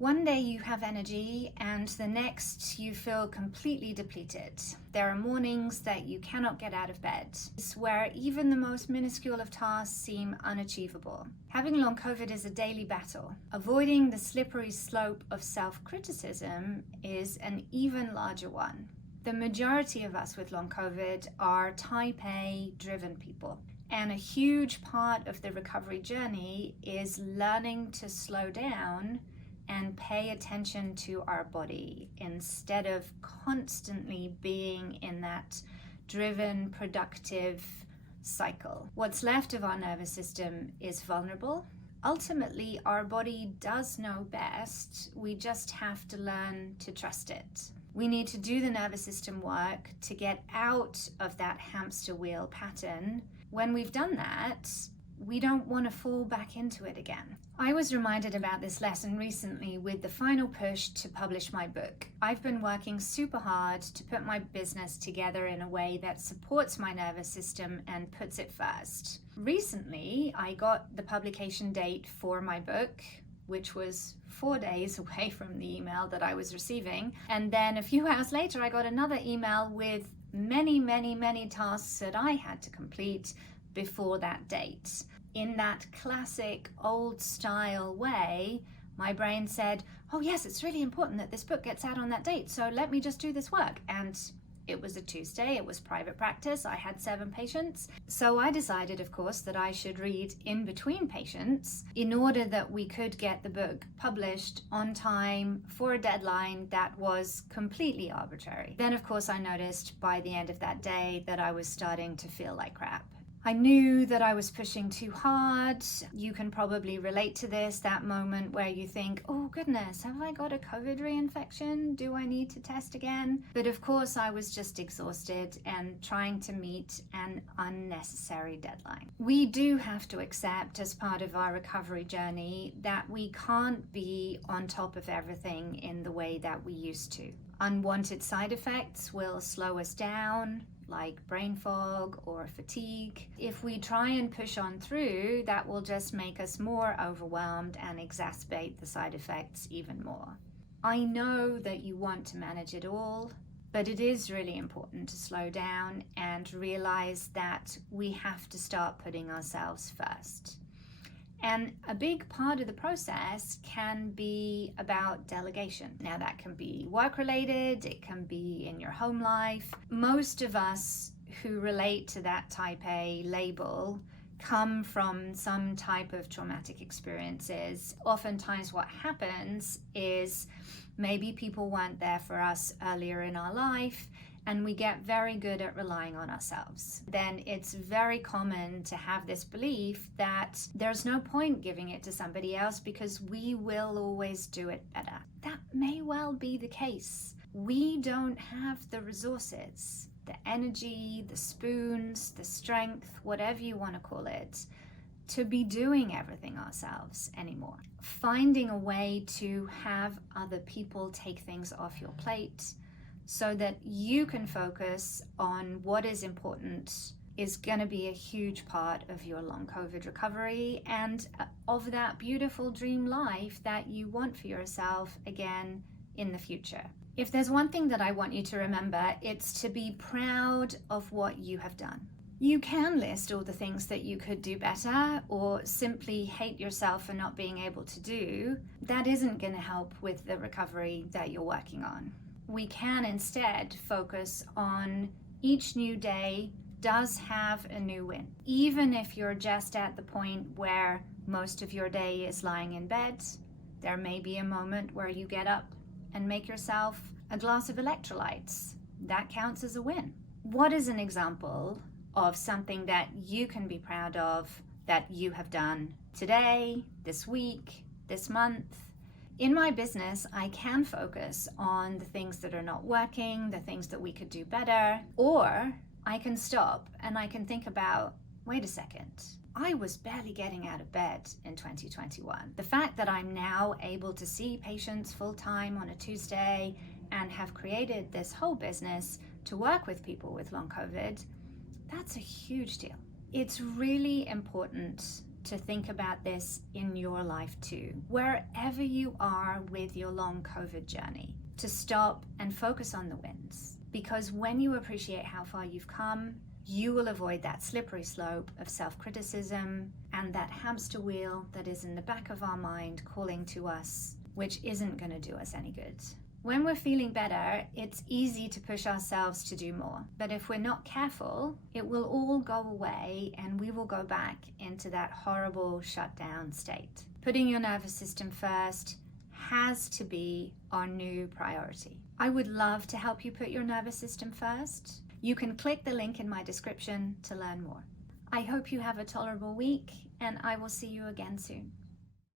One day you have energy and the next you feel completely depleted. There are mornings that you cannot get out of bed, where even the most minuscule of tasks seem unachievable. Having long COVID is a daily battle. Avoiding the slippery slope of self-criticism is an even larger one. The majority of us with long COVID are type A driven people. And a huge part of the recovery journey is learning to slow down and pay attention to our body instead of constantly being in that driven, productive cycle. What's left of our nervous system is vulnerable. Ultimately, our body does know best. We just have to learn to trust it. We need to do the nervous system work to get out of that hamster wheel pattern. When we've done that, we don't want to fall back into it again. I was reminded about this lesson recently with the final push to publish my book. I've been working super hard to put my business together in a way that supports my nervous system and puts it first. Recently, I got the publication date for my book, which was 4 days away from the email that I was receiving. And then a few hours later, I got another email with many tasks that I had to complete before that date. In that classic old style way, my brain said, oh yes, it's really important that this book gets out on that date, so let me just do this work. And it was a Tuesday, it was private practice, I had 7 patients. So I decided, of course, that I should read in between patients in order that we could get the book published on time for a deadline that was completely arbitrary. Then, of course, I noticed by the end of that day that I was starting to feel like crap. I knew that I was pushing too hard. You can probably relate to this, that moment where you think, oh goodness, have I got a COVID reinfection? Do I need to test again? But of course I was just exhausted and trying to meet an unnecessary deadline. We do have to accept as part of our recovery journey that we can't be on top of everything in the way that we used to. Unwanted side effects will slow us down, like brain fog or fatigue. If we try and push on through, that will just make us more overwhelmed and exacerbate the side effects even more. I know that you want to manage it all, but it is really important to slow down and realize that we have to start putting ourselves first. And a big part of the process can be about delegation. Now that can be work related, it can be in your home life. Most of us who relate to that type A label come from some type of traumatic experiences. Oftentimes what happens is maybe people weren't there for us earlier in our life, and we get very good at relying on ourselves. Then it's very common to have this belief that there's no point giving it to somebody else because we will always do it better. That may well be the case. We don't have the resources, the energy, the spoons, the strength, whatever you want to call it, to be doing everything ourselves anymore. Finding a way to have other people take things off your plate so that you can focus on what is important is going to be a huge part of your long COVID recovery and of that beautiful dream life that you want for yourself again in the future. If there's one thing that I want you to remember, it's to be proud of what you have done. You can list all the things that you could do better or simply hate yourself for not being able to do. That isn't going to help with the recovery that you're working on. We can instead focus on each new day does have a new win. Even if you're just at the point where most of your day is lying in bed, there may be a moment where you get up and make yourself a glass of electrolytes. That counts as a win. What is an example of something that you can be proud of that you have done today, this week, this month? In my business, I can focus on the things that are not working, the things that we could do better, or I can stop and I can think about, wait a second, I was barely getting out of bed in 2021. The fact that I'm now able to see patients full-time on a Tuesday and have created this whole business to work with people with long COVID, that's a huge deal. It's really important to think about this in your life too, wherever you are with your long COVID journey, to stop and focus on the wins. Because when you appreciate how far you've come, you will avoid that slippery slope of self-criticism and that hamster wheel that is in the back of our mind calling to us, which isn't going to do us any good. When we're feeling better, it's easy to push ourselves to do more. But if we're not careful, it will all go away and we will go back into that horrible shutdown state. Putting your nervous system first has to be our new priority. I would love to help you put your nervous system first. You can click the link in my description to learn more. I hope you have a tolerable week, and I will see you again soon.